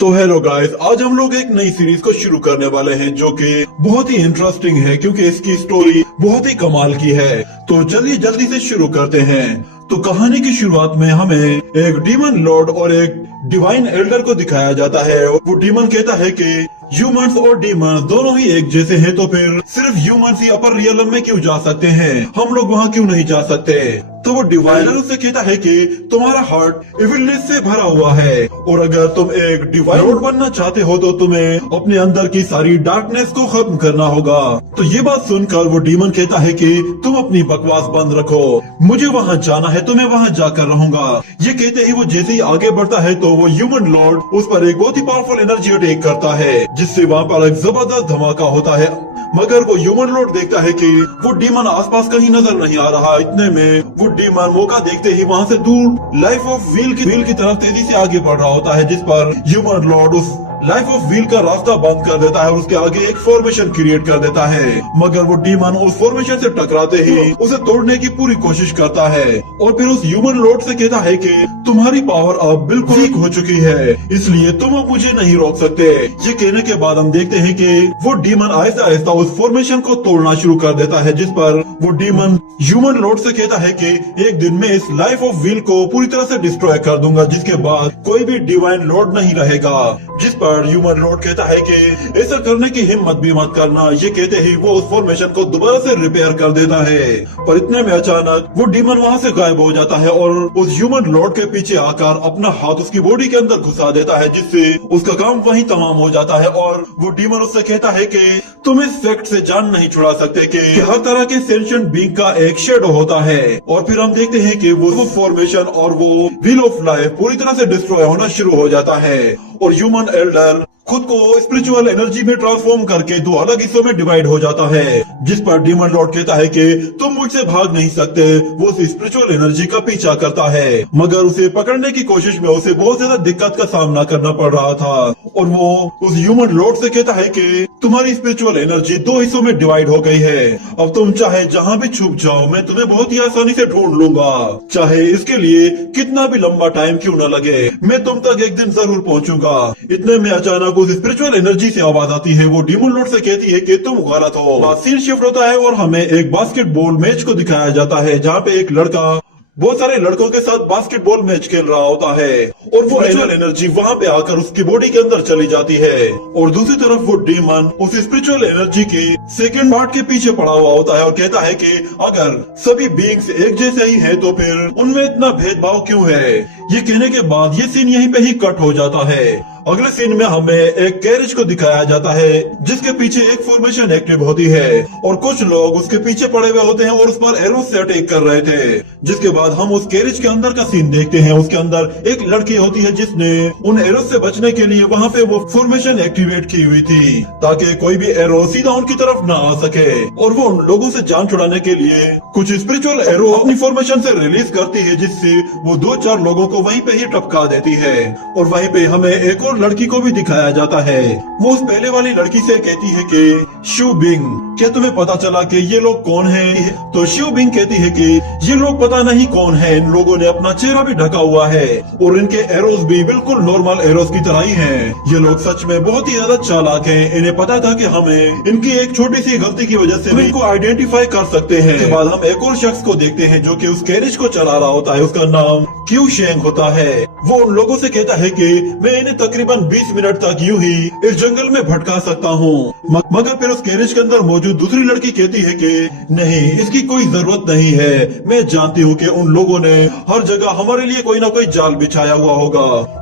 तो hello guys, आज हम लोग एक नई सीरीज को शुरू करने वाले हैं जो कि बहुत ही इंटरेस्टिंग है क्योंकि इसकी स्टोरी बहुत ही कमाल की है। तो चलिए जल्दी से शुरू करते हैं। तो कहानी की शुरुआत में हमें एक डीमन लॉर्ड और एक डिवाइन एल्डर को दिखाया जाता है। वो डीमन कहता है कि ह्यूमंस और डीमंस दोनों ही एक जैसे हैं, तो फिर सिर्फ ह्यूमंस ही अपर रियलम में क्यों जा सकते हैं, हम लोग वहाँ क्यों नहीं जा सकते। तो वो डिवाइनर उससे कहता है कि तुम्हारा हार्ट इविलनेस से भरा हुआ है और अगर तुम एक डिवाइन लॉर्ड बनना चाहते हो तो तुम्हें अपने अंदर की सारी डार्कनेस को खत्म करना होगा। तो ये बात सुनकर वो डीमन कहता है कि तुम अपनी बकवास बंद रखो, मुझे वहाँ जाना है तो मैं वहाँ जाकर रहूंगा। ये कहते ही वो जैसे ही आगे बढ़ता है तो वो ह्यूमन लॉर्ड उस पर एक बहुत ही पावरफुल एनर्जी अटैक करता है, जिससे वहाँ पर एक जबरदस्त धमाका होता है। मगर वो ह्यूमन लॉर्ड देखता है कि वो डीमन आसपास कहीं नजर नहीं आ रहा। इतने में वो डीमन मौका देखते ही वहाँ से दूर लाइफ ऑफ व्हील की तरफ तेजी से आगे बढ़ रहा होता है, जिस पर ह्यूमन लॉर्ड उस लाइफ ऑफ व्हील का रास्ता बंद कर देता है और उसके आगे एक फॉर्मेशन क्रिएट कर देता है। मगर वो डीमन उस फॉर्मेशन से टकराते ही उसे तोड़ने की पूरी कोशिश करता है और फिर उस ह्यूमन लॉर्ड से कहता है कि तुम्हारी पावर अब बिल्कुल वीक हो चुकी है, इसलिए तुम अब मुझे नहीं रोक सकते। ये कहने के बाद हम देखते हैं कि वो डीमन आहिस्ता आहिस्ता उस फॉर्मेशन को तोड़ना शुरू कर देता है, जिस पर वो डीमन ह्यूमन लॉर्ड से कहता है कि एक दिन में इस लाइफ ऑफ व्हील को पूरी तरह से डिस्ट्रॉय कर दूंगा, जिसके बाद कोई भी डिवाइन लॉर्ड नहीं रहेगा। जिस पर ह्यूमन लॉर्ड कहता है कि ऐसा करने की हिम्मत भी मत करना। ये कहते ही वो उस फॉर्मेशन को दोबारा से रिपेयर कर देता है, पर इतने में अचानक वो डीमन वहाँ से गायब हो जाता है और उस ह्यूमन लॉर्ड के पीछे आकर अपना हाथ उसकी बॉडी के अंदर घुसा देता है, जिससे उसका काम वहीं तमाम हो जाता है। और वो डीमन उससे कहता है कि तुम इस फैक्ट से जान नहीं छुड़ा सकते कि हर तरह के सेंशिएंट बीइंग का एक शेडो होता है। और फिर हम देखते हैं कि वो फॉर्मेशन और वो व्हील ऑफ लाइफ पूरी तरह से डिस्ट्रॉय होना शुरू हो जाता है और ह्यूमन एल्डर खुद को स्पिरिचुअल एनर्जी में ट्रांसफॉर्म करके दो अलग हिस्सों में डिवाइड हो जाता है, जिस पर डीमन लॉर्ड कहता है कि तुम मुझसे भाग नहीं सकते। वो उस स्पिरिचुअल एनर्जी का पीछा करता है, मगर उसे पकड़ने की कोशिश में उसे बहुत ज्यादा दिक्कत का सामना करना पड़ रहा था। और वो उस ह्यूमन लॉर्ड से कहता है कि तुम्हारी स्पिरिचुअल एनर्जी दो हिस्सों में डिवाइड हो गई है, अब तुम चाहे जहाँ भी छुप जाओ मैं तुम्हें बहुत ही आसानी से ढूंढ लूंगा, चाहे इसके लिए कितना भी लंबा टाइम क्यों न लगे, मैं तुम तक एक दिन जरूर पहुँचूंगा। इतने में अचानक उस स्पिरिचुअल एनर्जी से आवाज आती है। वो डीमन लॉर्ड से कहती है कि तुम गलत हो। सीन शिफ्ट होता है और हमें एक बास्केटबॉल मैच को दिखाया जाता है, जहाँ पे एक लड़का बहुत सारे लड़कों के साथ बास्केटबॉल मैच खेल रहा होता है और वो स्पिरिचुअल एनर्जी वहाँ पे आकर उसकी बॉडी के अंदर चली जाती है। और दूसरी तरफ वो डीमन उस स्पिरिचुअल एनर्जी के सेकंड पार्ट के पीछे पड़ा हुआ होता है और कहता है कि अगर सभी बीइंग्स एक जैसे ही हैं तो फिर उनमें इतना भेदभाव क्यों है। ये कहने के बाद ये सीन यहीं पे ही कट हो जाता है। अगले सीन में हमें एक कैरेज को दिखाया जाता है, जिसके पीछे एक फॉर्मेशन एक्टिव होती है और कुछ लोग उसके पीछे पड़े हुए होते हैं और उस पर एरो से अटैक कर रहे थे। जिसके बाद हम उस कैरेज के अंदर का सीन देखते हैं। उसके अंदर एक लड़की होती है जिसने उन एरो से बचने के लिए वहाँ पे वो फॉर्मेशन एक्टिवेट की हुई थी, ताकि कोई भी एरो सीधा उनकी तरफ न आ सके। और वो उन लोगों से जान छुड़ाने के लिए कुछ स्पिरिचुअल एरो अपनी फॉर्मेशन से रिलीज करती है, जिससे वो 2-4 लोगों को वहीं पे ही टपका देती है। और वहीं पे हमें एक और लड़की को भी दिखाया जाता है। वो उस पहले वाली लड़की से कहती है कि शिव बिंग, क्या तुम्हें पता चला कि ये लोग कौन हैं? तो शिव बिंग कहती है कि ये लोग पता नहीं कौन है, इन लोगों ने अपना चेहरा भी ढका हुआ है और इनके एरोज भी बिल्कुल नॉर्मल एरोज की तरह ही हैं। ये लोग सच में बहुत ही ज्यादा चालाक हैं। इन्हें पता था कि हमें इनकी एक छोटी सी गलती की वजह से इनको आइडेंटिफाई कर सकते हैं। इसके बाद हम एक और शख्स को देखते हैं जो कि उस कैरेज को चला रहा होता है। उसका नाम क्यू शेंग होता है। वो उन लोगों से कहता है कि मैं इन्हें तकरीबन 20 मिनट तक यूं ही इस जंगल में भटका सकता हूँ। मगर फिर उस कैरेज के अंदर मौजूद दूसरी लड़की कहती है कि नहीं, इसकी कोई जरूरत नहीं है, मैं जानती हूँ कि उन लोगों ने हर जगह हमारे लिए कोई ना कोई जाल बिछाया हुआ होगा।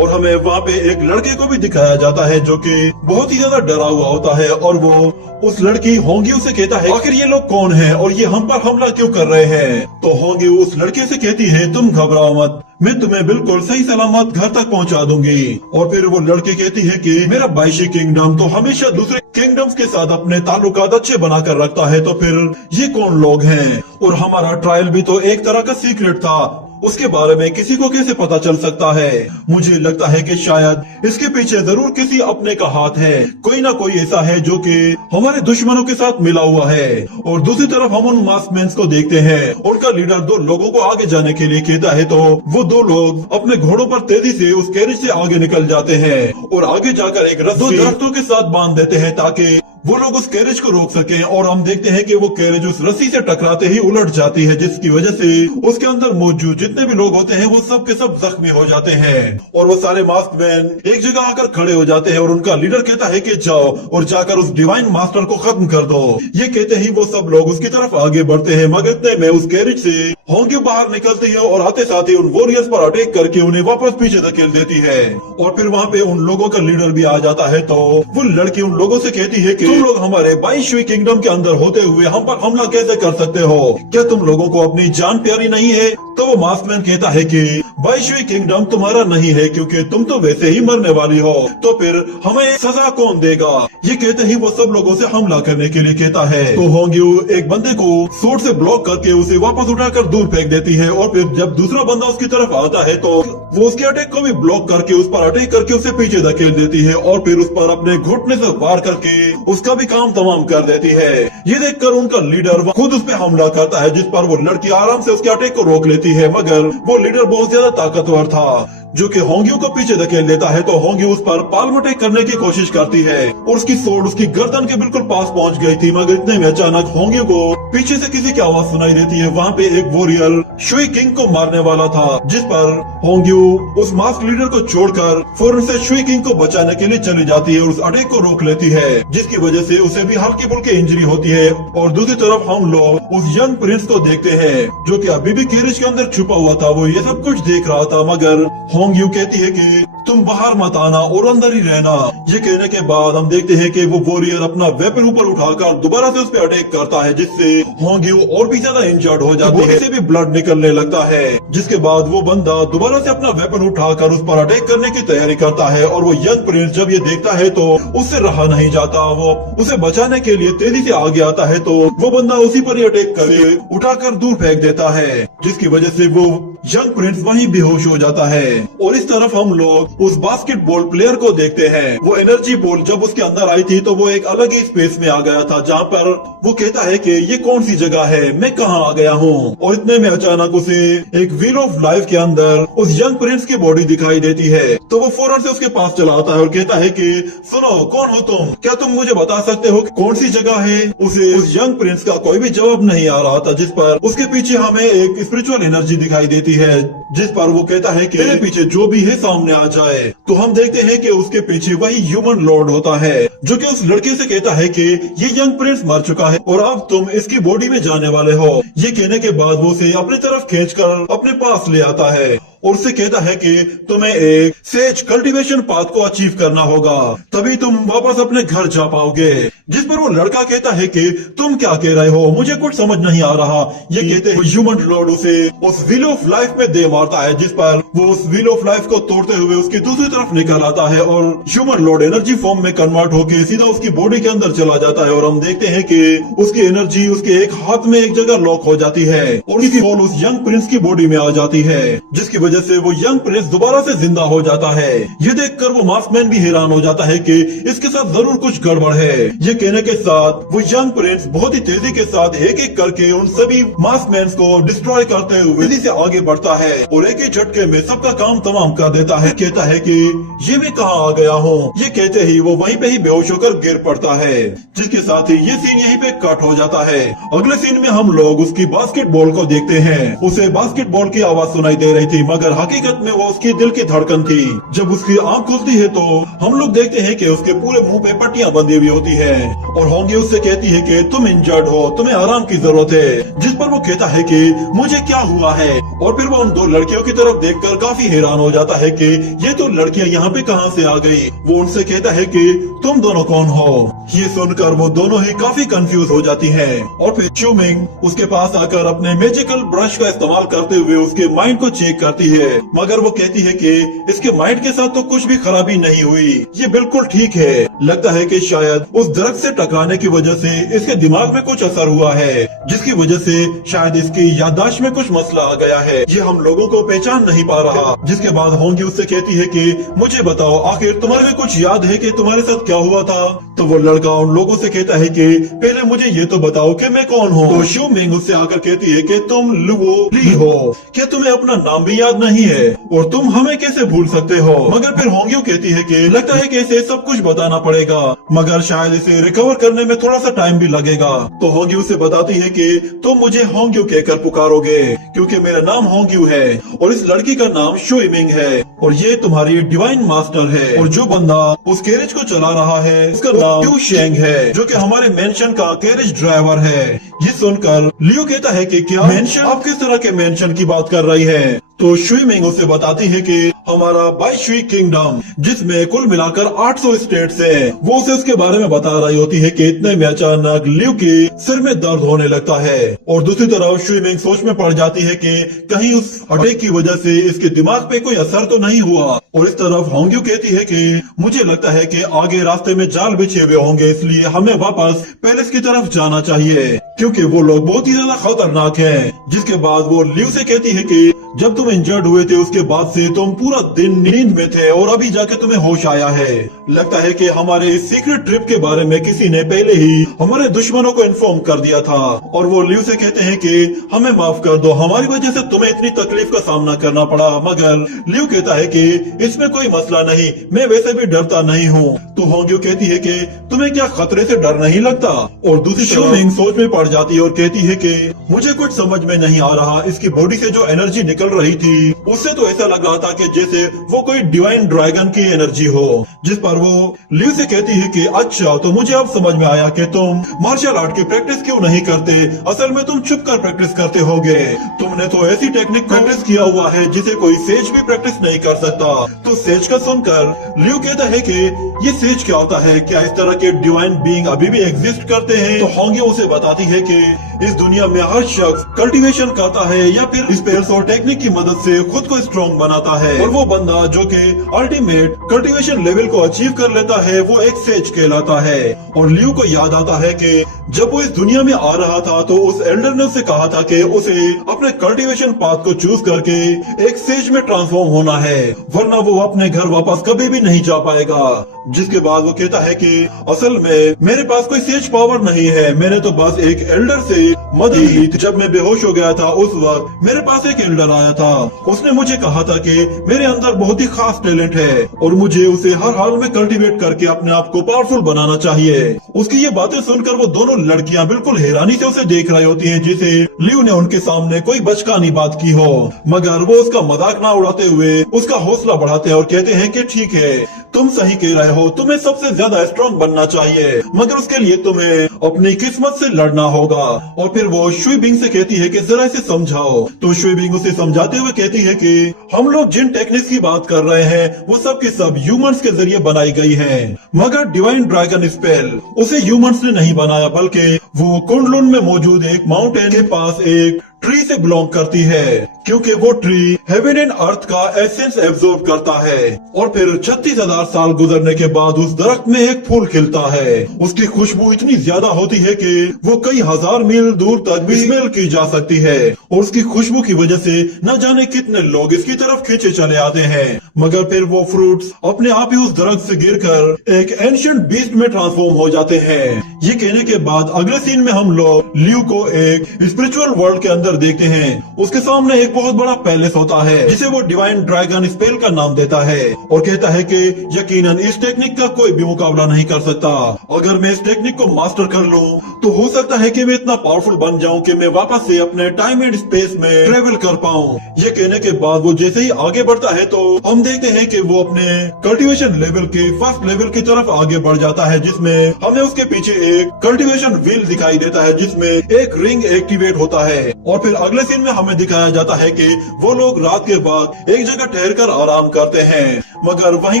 और हमें वहाँ पे एक लड़के को भी दिखाया जाता है जो कि बहुत ही ज्यादा डरा हुआ होता है और वो उस लड़की होंगी से कहता है आखिर ये लोग कौन हैं और ये हम पर हमला क्यों कर रहे हैं। तो होंगी उस लड़के से कहती है तुम घबराओ मत, मैं तुम्हें बिल्कुल सही सलामत घर तक पहुंचा दूंगी। और फिर वो लड़की कहती है कि मेरा बाइशी किंगडम तो हमेशा दूसरे किंगडम्स के साथ अपने ताल्लुकात अच्छे बनाकर रखता है, तो फिर ये कौन लोग हैं? और हमारा ट्रायल भी तो एक तरह का सीक्रेट था उसके बारे में किसी को कैसे पता चल सकता है? मुझे लगता है कि शायद इसके पीछे जरूर किसी अपने का हाथ है। कोई ना कोई ऐसा है जो कि हमारे दुश्मनों के साथ मिला हुआ है। और दूसरी तरफ हम उन मास्कमैन को देखते हैं, उनका लीडर दो लोगों को आगे जाने के लिए कहता है तो वो दो लोग अपने घोड़ों पर तेजी से उस कैरेज से आगे निकल जाते हैं और आगे जाकर एक रस्सी दो दरख्तों के साथ बांध देते हैं ताकि वो लोग उस कैरेज को रोक सके। और हम देखते हैं कि वो कैरेज उस रस्सी से टकराते ही उलट जाती है, जिसकी वजह से उसके अंदर मौजूद जितने भी लोग होते हैं वो सब के सब जख्मी हो जाते हैं। और वो सारे मास्कमैन एक जगह आकर खड़े हो जाते हैं और उनका लीडर कहता है कि जाओ और जाकर उस डिवाइन मास्टर को खत्म कर दो। ये कहते ही वो सब लोग उसकी तरफ आगे बढ़ते हैं, मगर इतने में उस कैरेज से होंगी बाहर निकलती है और आते साथ ही उन वॉरियर्स पर अटैक करके उन्हें वापस पीछे धकेल देती है। और फिर वहाँ पे उन लोगों का लीडर भी आ जाता है, तो वो लड़की उन लोगों से कहती है कि तुम लोग हमारे 22वीं किंगडम के अंदर होते हुए हम पर हमला कैसे कर सकते हो? क्या तुम लोगों को अपनी जान प्यारी नहीं है? तो वो मास्कमैन कहता है कि 22वीं किंगडम तुम्हारा नहीं है क्योंकि तुम तो वैसे ही मरने वाली हो, तो फिर हमें सजा कौन देगा? ये कहते ही वो सब लोगों से हमला करने के लिए कहता है। तो होंग्यू एक बंदे को सूट से ब्लॉक करके उसे वापस उठाकर दूर फेंक देती है और फिर जब दूसरा बंदा उसकी तरफ आता है तो वो उसके अटैक को भी ब्लॉक करके उस पर अटैक करके उसे पीछे धकेल देती है और फिर उस पर अपने घुटने से वार करके उसका भी काम तमाम कर देती है। ये देखकर उनका लीडर खुद उस पर हमला करता है, जिस पर वो लड़की आराम से उसके अटैक को रोक लेती है, मगर वो लीडर बहुत ज्यादा ताकतवर था जो कि होंग्यू को पीछे धकेल देता है। तो होंग्यू उस पर पाल्म अटैक करने की कोशिश करती है और उसकी सोड उसकी गर्दन के बिल्कुल पास पहुंच गई थी, मगर इतने में अचानक होंग्यू को पीछे से किसी की आवाज सुनाई देती है। वहाँ पे एक वॉरियर शुई किंग को मारने वाला था, जिस पर होंग्यू उस मास्क लीडर को छोड़कर फौरन से शुई किंग को बचाने के लिए चली जाती है और उस अटैक को रोक लेती है, जिसकी वजह से उसे भी हल्की फुल्की इंजरी होती है। और दूसरी तरफ हम लोग उस यंग प्रिंस को देखते हैं जो कि अभी भी कैरेज के अंदर छुपा हुआ था। वो ये सब कुछ देख रहा था, मगर होंग्यू कहती है कि तुम बाहर मत आना और अंदर ही रहना। ये कहने के बाद हम देखते हैं कि वो वॉरियर अपना वेपन ऊपर उठाकर दोबारा से उस पर अटैक करता है, जिससे होंग्यू और भी ज्यादा इंजर्ड हो जाती है, से भी ब्लड निकलने लगता है। जिसके बाद वो बंदा दोबारा से अपना वेपन उठाकर उस पर अटैक करने की तैयारी करता है और वो यंग प्रिंस जब ये देखता है तो उससे रहा नहीं जाता। वो उसे बचाने के लिए तेजी से आगे आता है तो वो बंदा उसी पर ही अटैक करके उठाकर दूर फेंक देता है, जिसकी वजह से वो यंग प्रिंस वहीं बेहोश हो जाता है। और इस तरफ हम लोग उस बास्केटबॉल प्लेयर को देखते हैं। वो एनर्जी बॉल जब उसके अंदर आई थी तो वो एक अलग ही स्पेस में आ गया था, जहाँ पर वो कहता है कि ये कौन सी जगह है, मैं कहाँ आ गया हूँ। और इतने में अचानक उसे एक व्हील ऑफ लाइफ के अंदर उस यंग प्रिंस की बॉडी दिखाई देती है। तो वो फौरन से उसके पास चला आता है और कहता है कि सुनो, कौन हो तुम? क्या तुम मुझे बता सकते हो कि कौन सी जगह है? उसे उस यंग प्रिंस का कोई भी जवाब नहीं आ रहा था, जिस पर उसके पीछे हमें एक स्पिरिचुअल एनर्जी दिखाई देती है, जिस पर वो कहता है कि मेरे पीछे जो भी है सामने आ जाए। तो हम देखते हैं कि उसके पीछे वही ह्यूमन लॉर्ड होता है, जो कि उस लड़के से कहता है कि ये यंग प्रिंस मर चुका है और अब तुम इसकी बॉडी में जाने वाले हो। ये कहने के बाद वो उसे अपनी तरफ खींचकर अपने पास ले आता है और उससे कहता है कि तुम्हें एक सेज कल्टीवेशन पाथ को अचीव करना होगा, तभी तुम वापस अपने घर जा पाओगे। जिस पर वो लड़का कहता है कि तुम क्या कह रहे हो, मुझे कुछ समझ नहीं आ रहा। ये कहते हैं ह्यूमन लॉर्ड उसे उस व्हील ऑफ लाइफ में दे मारता है, जिस पर वो उस व्हील ऑफ लाइफ को तोड़ते हुए उसकी दूसरी तरफ निकल आता है और ह्यूमन लॉर्ड एनर्जी फॉर्म में कन्वर्ट होकर सीधा उसकी बॉडी के अंदर चला जाता है। और हम देखते हैं कि उसकी एनर्जी उसके एक हाथ में एक जगह लॉक हो जाती है और उसकी सोल उस यंग प्रिंस की बॉडी में आ जाती है, जिसकी वजह से वो यंग प्रिंस दोबारा से जिंदा हो जाता है। ये देखकर वो मास्कमैन भी हैरान हो जाता है कि इसके साथ जरूर कुछ गड़बड़ है। ये कहने के साथ वो यंग प्रिंस बहुत ही तेजी के साथ एक एक करके उन सभी मास्कमैन को डिस्ट्रॉय करते हुए तेजी से आगे बढ़ता है और एक ही झटके में सबका काम तमाम कर देता है। कहता है कि ये मैं कहाँ आ गया हूँ। ये कहते ही वो वहीं पे ही बेहोश होकर गिर पड़ता है, जिसके साथ ही ये सीन यहीं पे कट हो जाता है। अगले सीन में हम लोग उसकी बास्केटबॉल को देखते हैं। उसे बास्केटबॉल की आवाज सुनाई दे रही थी, मगर हकीकत में वो उसकी दिल की धड़कन थी। जब उसकी आंख खुलती है तो हम लोग देखते हैं कि उसके पूरे मुंह पे पट्टियां बंधी हुई होती है और होंगी उससे कहती है कि तुम इंजर्ड हो, तुम्हें आराम की जरूरत है। जिस पर वो कहता है कि मुझे क्या हुआ है। और फिर वो उन दो लड़कियों की तरफ देखकर काफी हैरान हो जाता है कि ये तो लड़कियां यहाँ पे कहाँ से आ गई। वो उनसे कहता है कि तुम दोनों कौन हो। ये सुनकर वो दोनों ही काफी कंफ्यूज हो जाती हैं और फिर च्यूमिंग उसके पास आकर अपने मैजिकल ब्रश का इस्तेमाल करते हुए उसके माइंड को चेक करती जाती है, मगर वो कहती है कि इसके माइंड के साथ तो कुछ भी खराबी नहीं हुई, ये बिल्कुल ठीक है। लगता है कि शायद उस दरख्त से टकराने की वजह से इसके दिमाग में कुछ असर हुआ है, जिसकी वजह से शायद इसकी याददाश्त में कुछ मसला आ गया है, ये हम लोगों को पहचान नहीं पा रहा। जिसके बाद होंगी उससे कहती है कि मुझे बताओ, आखिर तुम्हारे कुछ याद है कि तुम्हारे साथ क्या हुआ था? तो वो लड़का उन लोगों से कहता है कि पहले मुझे ये तो बताओ कि मैं कौन हूँ। तो शू मिंग उससे आकर कहती है कि तुम लुओ ली हो, क्या तुम्हें अपना नाम भी याद नहीं है और तुम हमें कैसे भूल सकते हो? मगर फिर होंग्यू कहती है कि लगता है कि इसे सब कुछ बताना पड़ेगा, मगर शायद इसे रिकवर करने में थोड़ा सा टाइम भी लगेगा। तो होंग्यू से बताती है कि तुम मुझे होंग्यू कहकर पुकारोगे क्योंकि मेरा नाम होंग्यू है और इस लड़की का नाम शुई मिंग है और ये तुम्हारी डिवाइन मास्टर है। और जो बंदा उस कैरेज को चला रहा है उसका नाम यू शेंग है, जो कि हमारे मेंशन का कैरेज ड्राइवर है। ये सुनकर लियो कहता है कि क्या मेंशन, आप किस तरह के मेंशन की बात कर रही है? तो शुई मिंग उसे बताती है कि हमारा बाई शुई किंगडम, जिसमें कुल मिलाकर 800 स्टेट्स हैं, वो उसे उसके बारे में बता रही होती है कि इतने में अचानक लियो के सिर में दर्द होने लगता है। और दूसरी तरफ शुई मिंग सोच में पड़ जाती है कि कहीं उस अटैक की वजह से इसके दिमाग पे कोई असर तो नहीं हुआ। और इस तरफ होंग्यू कहती है कि मुझे लगता है कि आगे रास्ते में जाल बिछे हुए होंगे, इसलिए हमें वापस पैलेस की तरफ जाना चाहिए क्योंकि वो लोग बहुत ही ज्यादा खतरनाक हैं। जिसके बाद वो लियो से कहती है कि जब तुम इंजर्ड हुए थे उसके बाद से तुम पूरा दिन नींद में थे और अभी जाके तुम्हें होश आया है। लगता है कि हमारे इस सीक्रेट ट्रिप के बारे में किसी ने पहले ही हमारे दुश्मनों को इन्फॉर्म कर दिया था। और वो लियो से कहते हैं कि हमें माफ कर दो, हमारी वजह से तुम्हें इतनी तकलीफ का सामना करना पड़ा। मगर लियो कहता है कि इसमें कोई मसला नहीं, मैं वैसे भी डरता नहीं हूँ। तो होंग्यू कहती है कि तुम्हें क्या खतरे से डर नहीं लगता? और दूसरी तरफ मिंग सोच में पड़ जाती है और कहती है कि मुझे कुछ समझ में नहीं आ रहा, इसकी बॉडी से जो एनर्जी निकल रही थी उससे तो ऐसा लग रहा था कि जैसे वो कोई डिवाइन ड्रैगन की एनर्जी हो। जिस पर वो लियो से कहती है कि अच्छा, तो मुझे अब समझ में आया कि तुम मार्शल आर्ट की प्रैक्टिस क्यों नहीं करते, असल में तुम छुप कर प्रैक्टिस करते होगे। तुमने तो ऐसी टेक्निक प्रैक्टिस किया हुआ है जिसे कोई सेज भी प्रैक्टिस नहीं कर सकता। तो सेज का सुनकर लियो कहता है कि ये सेज क्या होता है, क्या इस तरह के डिवाइन बीइंग अभी भी एग्जिस्ट करते हैं? तो होंग्यू उसे बताती है कि इस दुनिया में हर शख्स कल्टीवेशन करता है या फिर स्पेल्स और टेक्निक की मदद से खुद को स्ट्रॉन्ग बनाता है, और वो बंदा जो कि अल्टीमेट कल्टीवेशन लेवल को अचीव कर लेता है वो एक सेज कहलाता है। और लियो को याद आता है कि जब वो इस दुनिया में आ रहा था तो उस एल्डर ने उसे कहा था कि उसे अपने कल्टीवेशन पाथ को चूज करके एक सेज में ट्रांसफॉर्म होना है, वरना वो अपने घर वापस कभी भी नहीं जा पाएगा। जिसके बाद वो कहता है कि असल में मेरे पास कोई सेज पावर नहीं है, मैंने तो बस एक एल्डर से मदद ली थी। जब मैं बेहोश हो गया था उस वक्त मेरे पास एक एल्डर आया था, उसने मुझे कहा था कि मेरे अंदर बहुत ही खास टैलेंट है और मुझे उसे हर हाल में कल्टीवेट करके अपने आप को पावरफुल बनाना चाहिए। उसकी ये बातें सुनकर वो दोनों लड़कियां बिल्कुल हैरानी से उसे देख रही होती हैं, जिसे लियो ने उनके सामने कोई बचकानी बात की हो। मगर वो उसका मजाक ना उड़ाते हुए उसका हौसला बढ़ाते हैं और कहते हैं कि ठीक है, तुम सही कह रहे हो, तुम्हें सबसे ज्यादा स्ट्रॉन्ग बनना चाहिए, मगर उसके लिए तुम्हें अपनी किस्मत से लड़ना होगा। और फिर वो शुई बिंग से कहती है कि जरा इसे समझाओ। तो शुई बिंग उसे समझाते हुए कहती है कि हम लोग जिन टेक्निक्स की बात कर रहे हैं वो सब की सब ह्यूमंस के जरिए बनाई गई है, मगर डिवाइन ड्रैगन स्पेल उसे ह्यूमंस ने नहीं बनाया, बल्कि वो कुंडलुन में मौजूद एक माउंटेन के पास एक ट्री से बिलोंग करती है, क्योंकि वो ट्री हेवन एंड अर्थ का एसेंस एब्जॉर्ब करता है। और फिर 36,000 साल गुजरने के बाद उस दरख्त में एक फूल खिलता है। उसकी खुशबू इतनी ज्यादा होती है कि वो कई हजार मील दूर तक भी स्मेल की जा सकती है, और उसकी खुशबू की वजह से न जाने कितने लोग इसकी तरफ खींचे चले आते हैं। मगर फिर वो फ्रूट्स अपने आप ही उस दरख्त से गिरकर एक एंशिएंट बीस्ट में ट्रांसफॉर्म हो जाते हैं। ये कहने के बाद अगले सीन में हम लोग लियो को एक स्पिरिचुअल वर्ल्ड के अंदर देखते हैं। उसके सामने एक बहुत बड़ा पैलेस होता है जिसे वो डिवाइन ड्रैगन स्पेल का नाम देता है और कहता है कि यकीनन इस टेक्निक का कोई भी मुकाबला नहीं कर सकता। अगर मैं इस टेक्निक को मास्टर कर लूं तो हो सकता है कि मैं इतना पावरफुल बन जाऊं कि मैं वापस से अपने टाइम एंड स्पेस में ट्रेवल कर पाऊं। ये कहने के बाद वो जैसे ही आगे बढ़ता है तो हम देखते हैं कि वो अपने कल्टीवेशन लेवल के फर्स्ट लेवल की तरफ आगे बढ़ जाता है, जिसमें हमें उसके पीछे एक कल्टीवेशन व्हील दिखाई देता है जिसमें एक रिंग एक्टिवेट होता है। और फिर अगले सीन में हमें दिखाया जाता है कि वो लोग रात के बाद एक जगह ठहर कर आराम करते हैं, मगर वहीं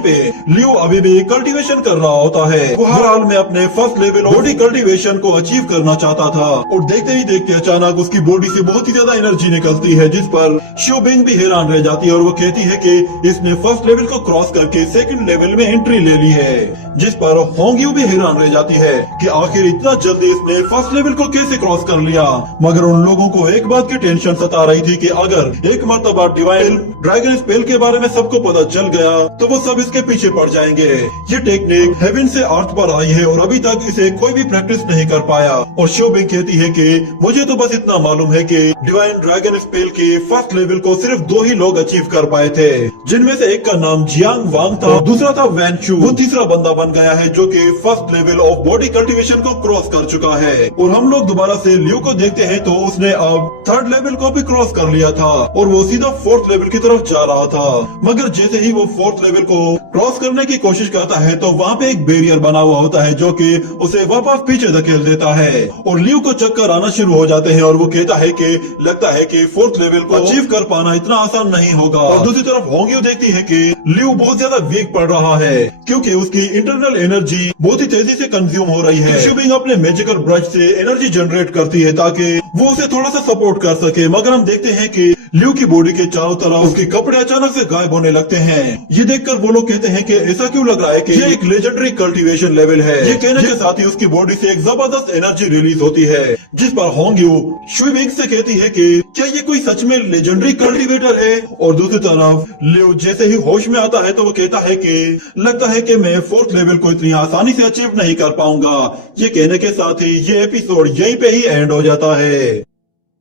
पे लियो अभी भी कल्टीवेशन कर रहा होता है। वो हर हाल में अपने फर्स्ट लेवल बॉडी कल्टीवेशन को अचीव करना चाहता था और देखते ही देखते अचानक उसकी बॉडी से बहुत ही ज्यादा एनर्जी निकलती है, जिस पर शिवबिंग भी हैरान रह जाती है और वो कहती है कि इसने फर्स्ट लेवल को क्रॉस करके सेकंड लेवल में एंट्री ले ली है, जिस पर होंग्यू भी हैरान रह जाती है कि आखिर इतना जल्दी इसने फर्स्ट लेवल को कैसे क्रॉस कर लिया। मगर उन लोगों को एक बात की टेंशन सता रही थी कि अगर एक मर्तबा डिवाइन ड्रैगन स्पेल के बारे में सबको पता चल गया तो वो सब इसके पीछे पड़ जाएंगे। ये टेक्निक हेवन से अर्थ पर आई है और अभी तक इसे कोई भी प्रैक्टिस नहीं कर पाया। और शिवबिंग कहती है कि मुझे तो बस इतना मालूम है कि डिवाइन ड्रैगन स्पेल के फर्स्ट लेवल को सिर्फ 2 ही लोग अचीव कर पाए थे, जिनमें से एक का नाम जियांग वांग था, दूसरा था वैन चू। वो तीसरा बंदा बन गया है जो कि first level of body cultivation को क्रॉस कर चुका है। और हम लोग दोबारा से लियो को देखते हैं तो उसने अब थर्ड लेवल को भी क्रॉस कर लिया था और वो सीधा फोर्थ लेवल की तरफ जा रहा था। मगर जैसे ही वो फोर्थ लेवल को क्रॉस करने की कोशिश करता है तो वहाँ पे एक बैरियर बना हुआ होता है जो कि उसे वापस पीछे धकेल देता है और लियो को चक्कर आना शुरू हो जाते हैं और वो कहता है कि लगता है कि फोर्थ लेवल को अचीव कर पाना इतना आसान नहीं होगा। और दूसरी तरफ होंग्यू देखती है कि लियो बहुत ज्यादा वीक पड़ रहा है क्योंकि उसकी इंटरनल एनर्जी बहुत ही तेजी से कंज्यूम हो रही है। शिवबिंग अपने मैजिकल ब्रश से एनर्जी जनरेट करती है ताकि वो उसे थोड़ा सा सपोर्ट कर सके, मगर हम देखते हैं कि लियो की बॉडी के चारों तरफ उसके कपड़े अचानक से गायब होने लगते हैं। ये देखकर वो लोग कहते हैं कि ऐसा क्यों लग रहा है कि ये एक लेजेंडरी कल्टीवेशन लेवल है। ये कहने के साथ ही उसकी बॉडी से एक जबरदस्त एनर्जी रिलीज होती है, जिस पर होंग्यू शिवबिंग से कहती है कि क्या ये कोई सच में लेजेंडरी कल्टीवेटर है। और दूसरी तरफ लियो जैसे ही होश में आता है तो वो कहता है कि लगता है कि मैं फोर्थ लेवल को इतनी आसानी से अचीव नहीं कर पाऊंगा। ये कहने के साथ ही ये एपिसोड यहीं पे ही एंड हो जाता है।